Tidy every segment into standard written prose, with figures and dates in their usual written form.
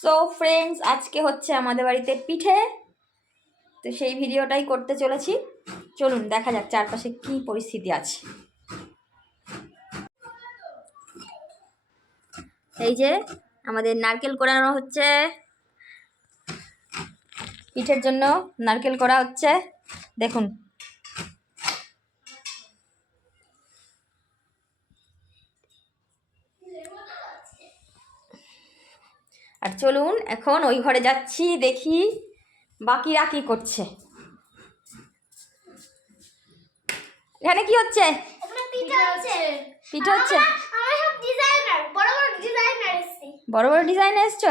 So friends, আজকে হচ্ছে আমাদের বাড়িতে পিঠে, তো সেই ভিডিওটাই করতে চলেছি। চলুন দেখা যাক চারপাশে কি পরিস্থিতি আছে। এই যে আমাদের নারকেল কোড়ানো হচ্ছে, পিঠের জন্য নারকেল কোড়া হচ্ছে, দেখুন। আর চলুন এখন ওই ঘরে যাচ্ছি, দেখি বাকিরা কি করছে। এখানে কি হচ্ছে? পিঠে হচ্ছে। বড় বড় ডিজাইন এসছো?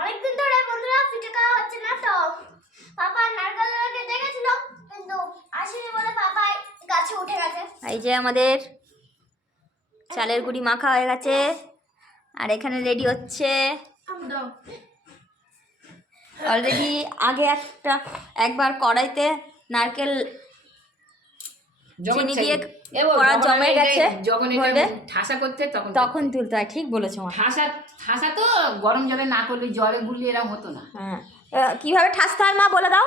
অনেকদিন ধরে বন্ধুরা পিঠে খাওয়া হচ্ছে না, তো পাপা নারকেল দেখেছিল কিন্তু আসেনি বলে পাপা গাছে উঠে গেছে। এই যে আমাদের চালের গুঁড়ি মাখা হয়ে গেছে, আর এখানে রেডি হচ্ছে। অলরেডি আগে একবার কড়াইতে নারকেল চিনি দিয়ে কড়া জমে গেছে, তখন তুলতে হয়। ঠিক বলেছো। ঠাসা তো গরম জলে না করলে, জলে গুলিয়ে এরকম হতো না। হ্যাঁ, কিভাবে ঠাসতে হয় মা বলে দাও।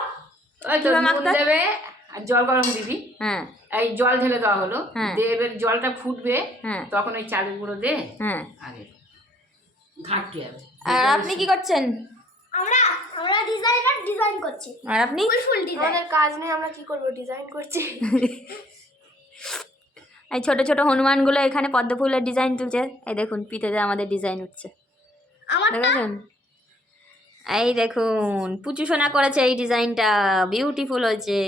ওই তো নুন দেবে আর জল গরম দিবি। হ্যাঁ, এই জল ঢেলে দেওয়া হলো, দিয়ে এবার জলটা ফুটবে, তখন ওই চালের গুঁড়ো দে। হ্যাঁ, আগে ঘাটতে হবে। আর আপনি কি করছেন? আমরা ডিজাইন করছি। আর আপনি? ফুল ডিজাইন। আমাদের কাজ নেই, আমরা কি করব, ডিজাইন করছি। এই ছোট ছোট হনুমানগুলো এখানে পদ্ম ফুলের ডিজাইন তুলছে। এই দেখুন পিঠেতে আমাদের ডিজাইন উঠছে, দেখেছেন? এই দেখুন পুচু সোনা করেছে এই ডিজাইনটা, বিউটিফুল হয়েছে।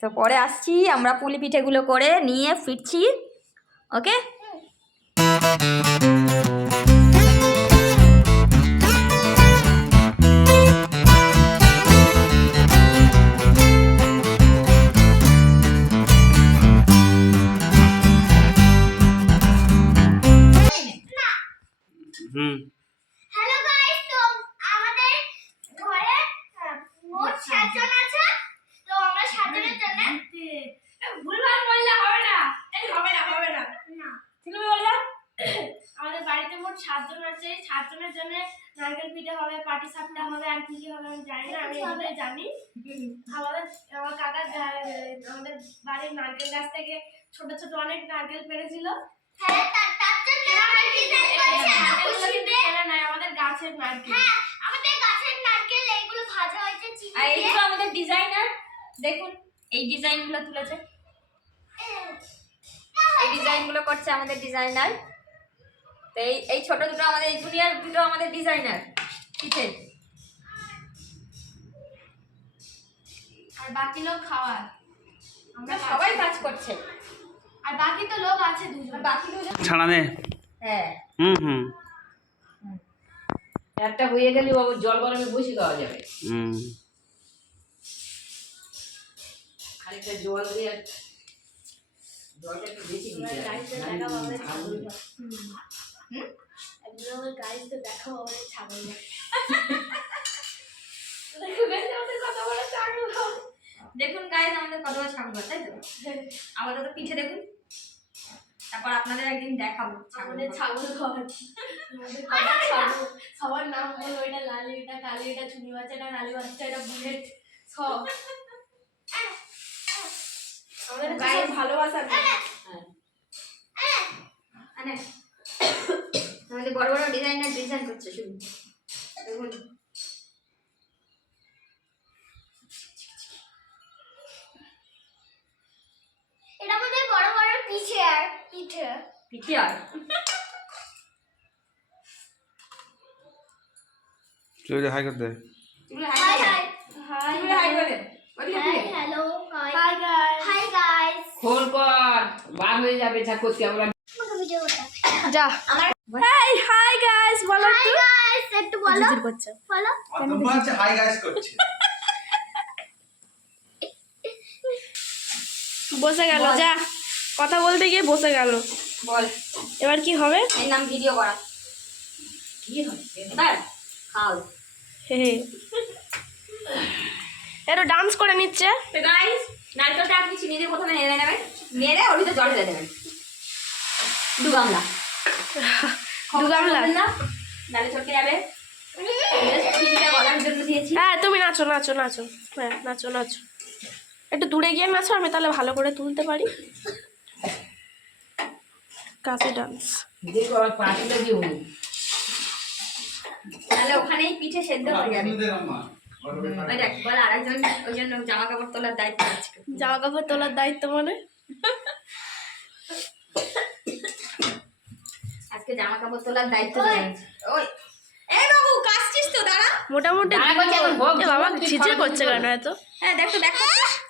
তো পরে আসছি, আমরা পুলি পিঠেগুলো করে নিয়ে ফিরছি। ওকে, হ্যালো গাইস, তো আমাদের ঘরে মোট 7 জন আছে। তো আমরা 7 জনের জন্য ভুলভাল বললে হবে না। এই হবে না না ঠিক আছে বলে দাও। আমাদের বাড়িতে মোট 7 জন আছে। 7 জনের জন্য নারকেল পিঠা হবে, পাটি সাপটা হবে, আর কি কি হবে আমি জানি না, আমি এটাই জানি। আমার কাকা আমাদের বাড়ির নারকেল গাছ থেকে ছোট ছোট অনেক নারকেল পেড়েছিল। হ্যাঁ, তার জন্য আমরা ডিজাইন করছি। আমাদের গাছের নারকেল। হ্যাঁ, আমাদের গাছের নারকেল, এইগুলো ভাজা হয়েছে চিনি দিয়ে। আর এইগুলো আমাদের ডিজাইনার, দেখুন এই ডিজাইনগুলো তুলেছে, এই ডিজাইনগুলো করছে আমাদের ডিজাইনার। তো এই ছোট দুটো আমাদের, এই জুনিয়র দুটো আমাদের ডিজাইনার পিঠে, আর বাকি লোক খাওয়ার। আমরা সবাই কাজ করছে, আর বাকি তো লোক আছে দুজন। বাকি দুজন ছাড়া দে। হ্যাঁ, একটা হয়ে গেলে জল গরমে বসে দেওয়া যাবে। খানিকটা জল দিয়ে জলটা একটু বেশি দিতে হবে। একদম আমার গাইস দেখো আমাদের ছাগল। দেখুন গাইস আমাদের কত বড় ছাগল, তাই তো? আমাদের তো পিঠে দেখুন, তারপর আপনাদের একদিন দেখাবো আমাদের ছাগল ঘর। আমাদের ছাগল সবার নাম বলো, এটা লালি, এটা কালি, এটা চুনি বাচ্চা, এটা নালি বাচ্চা, এটা বুলেট, সব আমাদের গায়ে ভালোবাসা। আমাদের বড় বড় ডিজাইনার ডিজাইন করছে, শুনুন দেখুন। এটা আমাদের বড় বড় পিঠে আর পিঠে আর চলে হাই করতে। হাই হাই হাই বলে হ্যালো হাই গাইস খোল কর, বার হয়ে যাবে যা করতে আমরা। ভিডিও করতে যা আমার হাই গাইস বলো। হাই গাইস একটু বলো, বলো তোমরা হচ্ছে হাই গাইস করছে। বসে গেল, যা কথা বলতে গিয়ে বসে গেল। বল এবার কি হবে? এর নাম ভিডিও করা। কি হচ্ছে এবার খাও। একটু ডান্স করে নিচ্ছে। তো গাইস নারকেলটা আপনি চিনি দিয়ে প্রথমে নেড়ে নেবেন, নেড়ে ওর ভিতরে জল ঢেলে দেবেন। দু গামলা দু গামলা? না নালে চটকে যাবে। চিনিটা গলার জন্য দিয়েছি। হ্যাঁ তুমি নাচো নাচো নাচো, হ্যাঁ নাচো নাচো, একটু দূরে গিয়ে নাচো, আমি তাহলে ভালো করে তুলতে পারি। কাছে ডান্স। দেখো আবার পাটিটা দিও নি। তাহলে ওখানেই পিঠে সেদ্ধ হয়ে যাবে। ওই দেখ বল আরেকজন ওই জন্য জামা কাপড় তোলার দায়িত্ব আজকে। জামা কাপড় তোলার দায়িত্ব মানে? আজকে জামা কাপড় তোলার দায়িত্ব নিয়েছে। ওই এই বাবু কাচ্ছিস তো দাঁড়া। মোটামুটি দাঁড়া বলছি, এখন হোক, এ বাবা তুই ছিচে ফটো করছে তুলতে কেন এত? হ্যাঁ দেখ তো দেখ তো,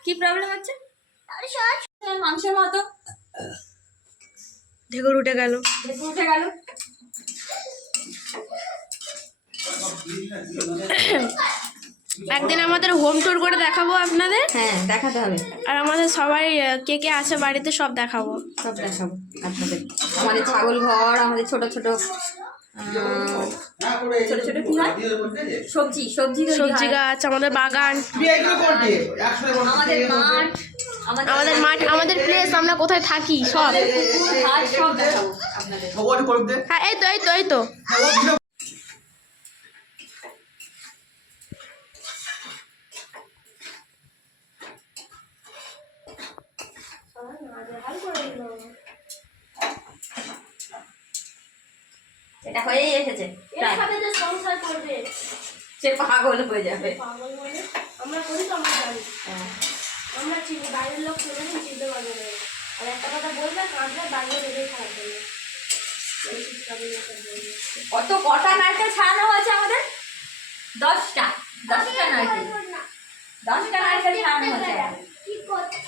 কি প্রবলেম হচ্ছে। মাংসের মতো ঢেকুর উঠে গেল। দেখে উঠে গেল। একদিন আমাদের হোম ট্যুর করে দেখাবো আপনাদের, হ্যাঁ দেখাতে হবে, আর আমাদের সবাই কে কে আছে বাড়িতে সব দেখাবো। সব দেখাবো আপনাদের। আমাদের ছাগল ঘর, আমাদের ছোট ছোট ছোট ছোট কি হয় সবজি সবজি তৈরি সবজি হয়। গাছ, আমাদের বাগান, আমাদের মাঠ, আমাদের মাঠ, আমাদের প্লেস, আমরা কোথায় থাকি সব। পুকুর, ঘাট সব দেখাবো আপনাদের। হ্যাঁ এই তো এই তো এই তো। এটা হয়েই এসেছে প্রায়। সংসার করবে সে পাগল হয়ে যাবে। পাগল মানে আমরা করি তো, আমরা জানি, হ্যাঁ। আমরা চিনি, বাইরের লোক কোনোদিন চিনতে পারবে না। আর একটা কথা বলবে, কাঁদলে বাইরে বেরিয়ে খারাপ করবে। কত কটা নারকেল ছাড়ানো হয়েছে আমাদের? 10টা 10টা নারকেল, 10টা নারকেল ছাড়ানো হয়েছে আমাদের। কি করছে?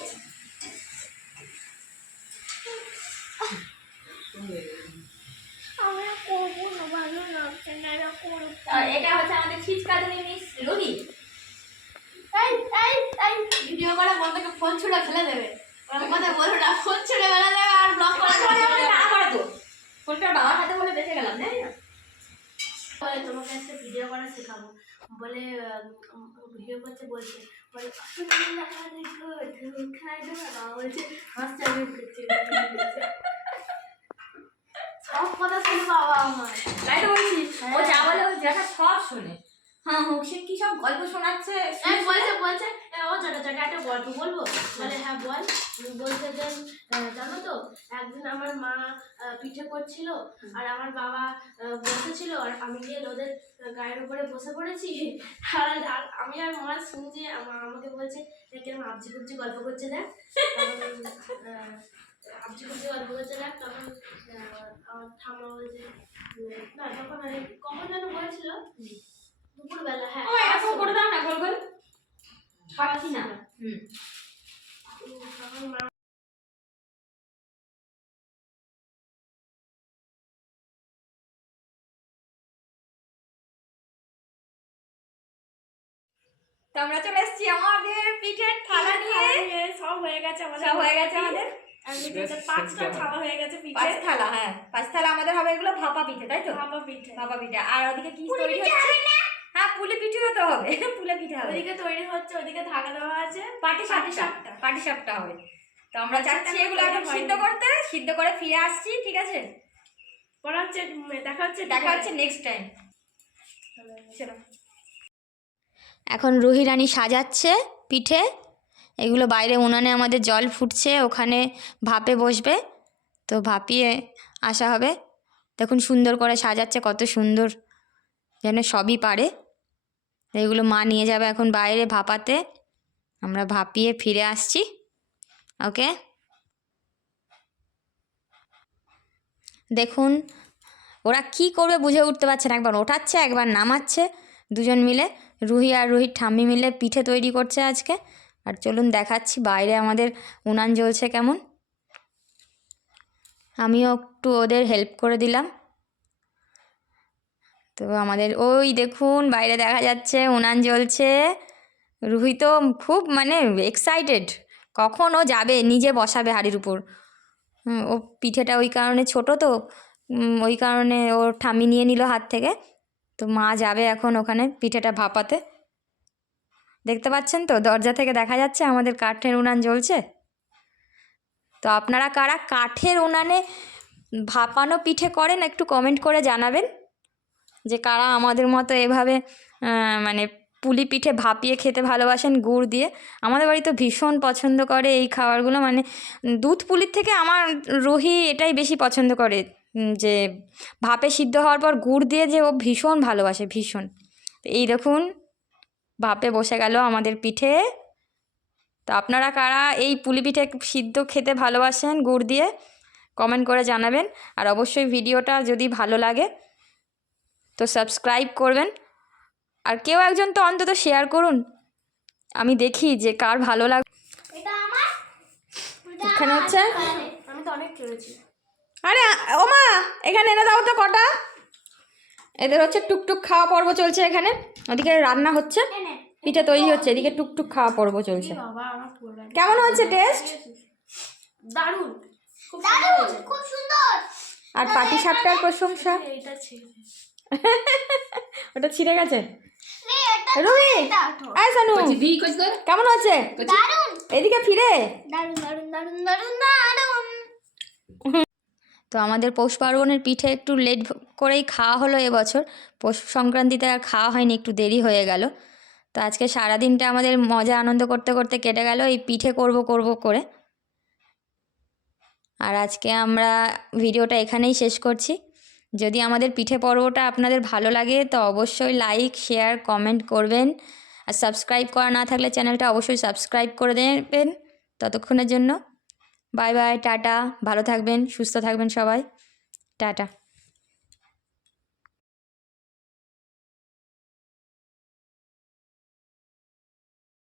আমরা করবো না, ভালো লাগছে না, এরা করুক। আর এটা হচ্ছে আমাদের ছিচকাদুনি মিস রুহি। এই ভিডিও করা বন্ধ করে ফোন ছুড়ে ফেলে দেবে। ওরকম কথা বলো না, ফোন ছুড়ে ফেলে দেবে আর ব্লক করে দেবে। না করে তো ফোনটা বাবার হাতে বলে বেঁচে গেলাম, জানি না। বলে তোমাকে আজকে ভিডিও করা শেখাবো, বলে ভিডিও করতে বলছে, বলে খাই দেবো, বাবা বলছে হাসছে, আমি সব কথা শুনে বাবা আমার। তাই তো বলছি, ও যা বলে ও যেটা সব শুনে। হ্যাঁ হোক, সে কি সব গল্প শোনাচ্ছে। বলছে ও ছোট ছোট একটা গল্প বলবো, বলে হ্যাঁ বল। বলছে যে জানো তো একদিন আমার মা পিঠে করছিল, আর আমার বাবা বসেছিল, আর আমি গিয়ে ওদের গায়ের উপরে বসে পড়েছি। আর আমি আর মা শুনছি, আমাকে বলছে কেমন আবজি কুবজি গল্প করছে দেখ, আবজি কুবজি গল্প করছে দেখ। তখন আমার ঠাম্মা বলছে না, তখন কখন যেন বলছিল দুপুরবেলা, হ্যাঁ ও এরকম করে দাও না গোল গোল, পাচ্ছি না। তখন মা তো আমরা চলে এসেছি আমাদের পিঠের থালা নিয়ে। সব হয়ে গেছে আমাদের, সব হয়ে গেছে আমাদের। 5টা থালা হয়ে গেছে পিঠে। 5 থালা, হ্যাঁ 5 থালা আমাদের হবে। এগুলো ভাপা পিঠে, তাই তো? ভাপা পিঠে। ভাপা পিঠে। আর ওদিকে কি তৈরি হচ্ছে? হ্যাঁ পুলি পিঠেও তো হবে, পুলি পিঠে হবে। ওদিকে তৈরি হচ্ছে, ওদিকে ধাগা দেওয়া আছে, পাটি সাপটা হবে। তো আমরা যাচ্ছি এগুলো এখন সিদ্ধ করতে, সিদ্ধ করে ফিরে আসছি, ঠিক আছে? দেখা হচ্ছে নেক্সট টাইম। চলো। এখন রুহি রানী সাজাচ্ছে পিঠে। এগুলো বাইরে উনানে আমাদের জল ফুটছে, ওখানে ভাপে বসবে, তো ভাপিয়ে আসা হবে। দেখুন সুন্দর করে সাজাচ্ছে, কত সুন্দর, যেন সবই পারে। এগুলো মা নিয়ে যাবে এখন বাইরে ভাপাতে, আমরা ভাপিয়ে ফিরে আসছি। ওকে, দেখুন ওরা কি করবে বুঝে উঠতে পারছে না, একবার ওঠাচ্ছে একবার নামাচ্ছে, দুজন মিলে, রুহি আর রুহির ঠাম্মি মিলে পিঠে তৈরি করছে আজকে। আর চলুন দেখাচ্ছি বাইরে আমাদের উনান জ্বলছে কেমন। আমিও একটু ওদের হেল্প করে দিলাম। তো আমাদের ওই দেখুন বাইরে দেখা যাচ্ছে উনান জ্বলছে। রুহি তো খুব মানে এক্সাইটেড, কখন ও যাবে নিজে বসাবে হাঁড়ির উপর। ও পিঠেটা ওই কারণে ছোট, তো ওই কারণে ওর ঠাম্মি নিয়ে নিল হাত থেকে। তো মা যাবে এখন ওখানে পিঠেটা ভাপাতে। দেখতে পাচ্ছেন তো, দরজা থেকে দেখা যাচ্ছে আমাদের কাঠের উনান জ্বলছে। তো আপনারা কারা কাঠের উনানে ভাপানো পিঠে করেন একটু কমেন্ট করে জানাবেন, যে কারা আমাদের মতো এভাবে মানে পুলি পিঠে ভাপিয়ে খেতে ভালোবাসেন গুড় দিয়ে। আমাদের বাড়ি তো ভীষণ পছন্দ করে এই খাবারগুলো, মানে দুধ পুলির থেকে আমার রুহি এটাই বেশি পছন্দ করে, যে ভাপে সিদ্ধ হওয়ার পর গুড় দিয়ে যে ও ভীষণ ভালোবাসে, ভীষণ। তো এই দেখুন ভাপে বসে গেল আমাদের পিঠে। তো আপনারা কারা এই পুলি পিঠে সিদ্ধ খেতে ভালোবাসেন গুড় দিয়ে কমেন্ট করে জানাবেন। আর অবশ্যই ভিডিওটা যদি ভালো লাগে তো সাবস্ক্রাইব করবেন, আর কেউ একজন তো অন্তত শেয়ার করুন, আমি দেখি যে কার ভালো লাগে। এটা আমার এখানে হচ্ছে, আমি তো অনেক খেয়েছি। আরে ওমা এখানে এনে দাও তো কটা। এদের হচ্ছে টুকটুক খাওয়া পর্ব চলছে এখানে, ওদিকে রান্না হচ্ছে, পিঠে তৈরি হচ্ছে, এদিকে টুকটুক খাওয়া পর্ব চলছে। বাবা আমার পুরো কেমন হচ্ছে টেস্ট? দারুণ, খুব দারুণ, খুব সুন্দর। আর পাটি সাপটার প্রশংসা। এইটা ছিল। ওটা ছিঁড়ে গেছে। রে, এটা রুহি আয় সানু, বলছি, ভি কইছ তোর? কেমন হচ্ছে? দারুণ এদিকে ফিরে। দারুণ দারুণ দারুণ দারুণ দারুণ। তো আমাদের পৌষ পার্বণের পিঠে একটু লেট করেই খাওয়া হলো এবছর, পৌষ সংক্রান্তিতে আর খাওয়া হয়নি, একটু দেরি হয়ে গেল। তো আজকে সারাদিনটা আমাদের মজা আনন্দ করতে করতে কেটে গেল এই পিঠে করব করে। আর আজকে আমরা ভিডিওটা এখানেই শেষ করছি। যদি আমাদের পিঠে পর্বটা আপনাদের ভালো লাগে তো অবশ্যই লাইক শেয়ার কমেন্ট করবেন, আর সাবস্ক্রাইব করা না থাকলে চ্যানেলটা অবশ্যই সাবস্ক্রাইব করে দেবেন। ততক্ষণের জন্য বাই বাই, টাটা, ভালো থাকবেন, সুস্থ থাকবেন সবাই, টাটা।